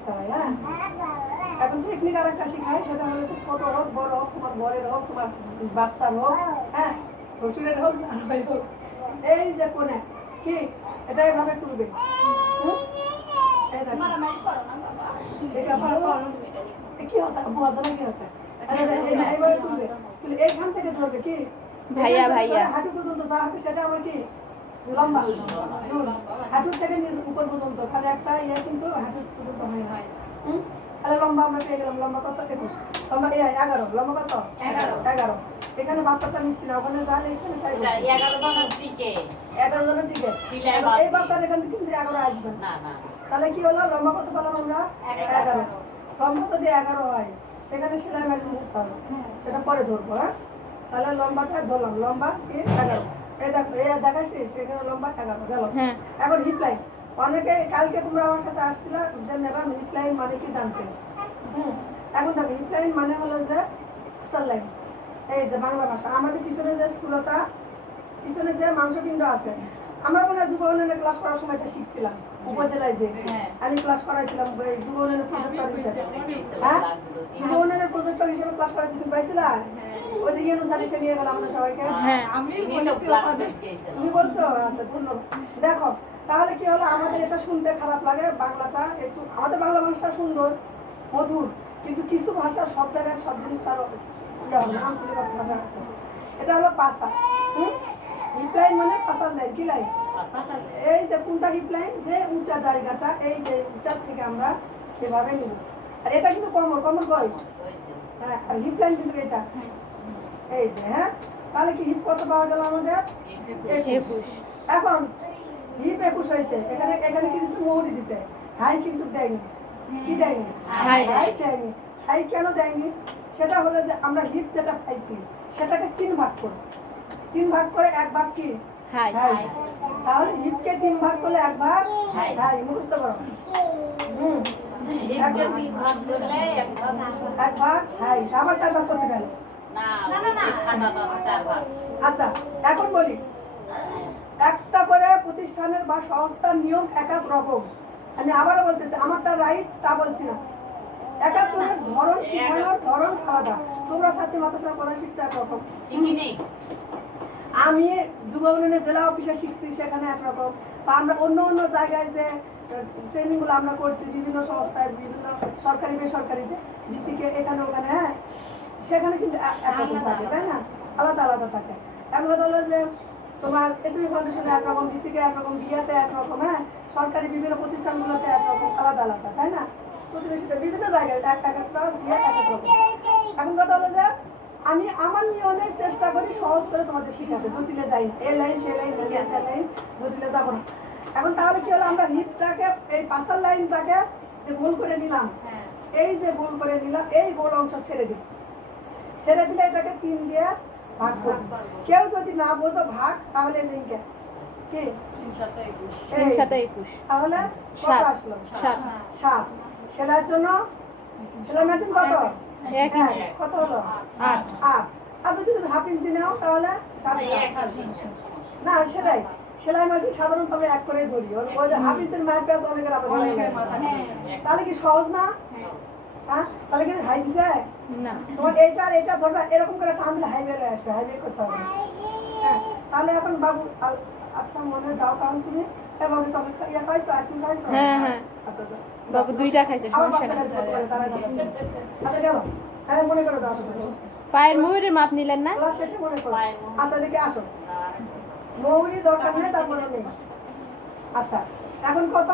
নিতে হয়। হ্যাঁ, এখন টেকনিক আর একটা শিখাই, সেটা হলো যে ছোট হোক বড় হোক, তোমার বরের হোক তোমার বাচ্চার হোক, হ্যাঁ শ্বশুরের হোক জামাই হোক, এই যে কোনে কি এটা এভাবে তুলবে। কি হচ্ছে আব্বু আছে না কি হচ্ছে, এইভাবে তুলবে, তুলে এইখান থেকে ধরবে কি ভাইয়া ভাইয়া হাঁটু পর্যন্ত যা হবে সেটা আমার কি লম্বা ঝুল, হাঁটুর থেকে উপর পর্যন্ত, খালি একটা ইয়ে কিন্তু হাঁটুর পর্যন্ত হয় না। তাহলে লম্বা আমরা পেয়ে গেলাম, লম্বা কত 21, লম্বা 11, লম্বা কত 11। এখানে বাচ্চাটা নিচ্ছি না, ওখানে যা লিখছেন তাই 11 জনের টিকে 11 জনের টিকে, এই বাচ্চার এখানে কিন্তু 11 আসবে না না। তাহলে কি হলো লম্বা কত পেলাম আমরা 11। লম্বা যদি 11 হয় সেখানে সেলাই মেশিন ধরতে হবে, সেটা পরে ধরবো। হ্যাঁ, তাহলে লম্বাটা ধরলাম, লম্বা কি 11, এই দেখো এই দেখাচ্ছি সেখানে লম্বা 11 গেল। এখন হিপ লাইন, অনেকে কালকে তোমরা আমার কাছে আসছিলা যে ম্যাডাম হিপ লাইন মানে কি জানতে। এখন দেখো হিপ লাইন মানে হলো যে আসার লাইন, এই যে বাংলা ভাষা আমাদের পিছনে যে স্থূলতা, পিছনে যে মাংসপিণ্ড আছে, আমরা মনে হয় যুব উন্নয়নের ক্লাস করার সময় এটা শিখছিলাম উপজেলায়, যে আমি ক্লাস করাইছিলাম যুব উন্নয়নের প্রজেক্টর হিসেবে। হ্যাঁ, যুব উন্নয়নের প্রজেক্টর হিসেবে ক্লাস করাইছি, তুমি পাইছিলা? ওই দিকে অনুসারে নিয়ে গেলাম আমাদের সবাইকে। তুমি বলছো? আচ্ছা ধন্যবাদ। দেখো তাহলে কি হলো, আমাদের এটা শুনতে খারাপ লাগে, বাংলাটা একটু, আমাদের বাংলা ভাষা সুন্দর মধুর, কিন্তু কিছু ভাষা সব জায়গায় সব জিনিস তার আঞ্চলিক ভাষা আছে। এটা হলো পাসা। হিপ লাইন মানে পাসার লাইন, কি লাইন? এই যে কোনটা হিপ লাইন, যে উঁচা জায়গাটা, এই যে উঁচা থেকে আমরা এভাবে নিব, আর এটা কিন্তু কমর, কমর কই? হ্যাঁ, আর হিপ লাইন কিন্তু এটা, এই যে। হ্যাঁ, তাহলে কি হিপ কত পাওয়া গেল আমাদের 21। এখন হিপ 21 হয়েছে, এখানে এখানে কি দিচ্ছে? মোহরি দিচ্ছে, হাই কিন্তু দেয়নি। কি দেয়নি? হাই দেয়নি। হাই কেন দেয়নি? সেটা হলো যে আমরা হিপ যেটা পাইছি সেটাকে 3 ভাগ করব, 3 ভাগ করে 1 ভাগ কি হাই, তাহলে হিপকে 3 ভাগ করলে 1 ভাগ হাই, মুখস্থ করো। এক ভাগ হাই, আবার 4 ভাগ করতে গেল না না না, আচ্ছা এখন বলি, একটা করে প্রতিষ্ঠানের বা সংস্থার নিয়ম এক এক রকম। আমি আবারও বলতেছি, আমারটা রাইট তা বলছি না, এক একজনের ধরন শেখানোর ধরন আলাদা। তোমরা ছাত্রী মাদ্রাসা পড়া শিখছো একরকম, আমি যুব উন্নয়নের জেলা অফিসে শিখছি সেখানে একরকম, বা আমরা অন্য অন্য জায়গায় যে ট্রেনিংগুলো আমরা করছি বিভিন্ন সংস্থায়, বিভিন্ন সরকারি বেসরকারিতে, বিসিকে এখানে ওখানে, হ্যাঁ সেখানে কিন্তু একরকম থাকে, তাই না? আলাদা আলাদা থাকে। এখন কথা হলো যে তোমার এসএমই ফাউন্ডেশনে একরকম, বিসিকে একরকম, বিয়াতে একরকম, হ্যাঁ সরকারি বিভিন্ন প্রতিষ্ঠানগুলোতে একরকম, আলাদা আলাদা, তাই না? প্রতিবেশীতে বিভিন্ন জায়গায় এক একটা দিয়ে এক এক রকম। এখন কথা হলো যে আমি আমার নিয়মের চেষ্টা করি সহজ করে তোমাদের শিখাতে, জটিলে যাই না, এই লাইন সে লাইন লাইন জটিলে যাবো না। এখন তাহলে কি হলো, আমরা হিপটাকে এই পাশার লাইনটাকে যে গোল করে নিলাম, এই যে গোল করে নিলাম, এই গোল অংশ ছেড়ে দিই, ছেড়ে দিলে এটাকে 3 দিয়ে ভাগ করব। কেউ যদি না বোঝো ভাগ, তাহলে দিনকে কি 3 7 21, তাহলে কত আসলো? 7। সেলাইয়ের জন্য সেলাই মেশিন কত? 1 ইঞ্চি, কত হলো? 8। আর যদি তুমি হাফ ইঞ্চি নাও তাহলে 7 না, সেলাই সেলাই মেশিন সাধারণত আমরা 1 করে ধরি, ওই যে হাফ ইঞ্চির মায়ের পেঁচ অনেকের আবার তাহলে কি সহজ না? হ্যাঁ, তাহলে কি হাই দিছে না, তোমার এইটা আর এইটা ধরবা, এরকম করে টান দিলে হাই বের হয়ে আসবে, হাই বের করতে হবে। হ্যাঁ, তাহলে এখন বাবু আচ্ছা মনে যাও, কারণ তুমি বাবু চকলেট ইয়ে খাইছো, আইসক্রিম খাইছো? হ্যাঁ হ্যাঁ, আচ্ছা বাবু 2টা খাইছে, আবার সমস্যা বাচ্চা নেই। করে তারা আচ্ছা গেল, হ্যাঁ মনে করে দাও, পায়ের মুহুরির মাপ নিলেন না? ক্লাস শেষে মনে করো। আচ্ছা দেখে আসো, মৌরি দরকার নেই, তারপরে নেই। আচ্ছা এখন কত?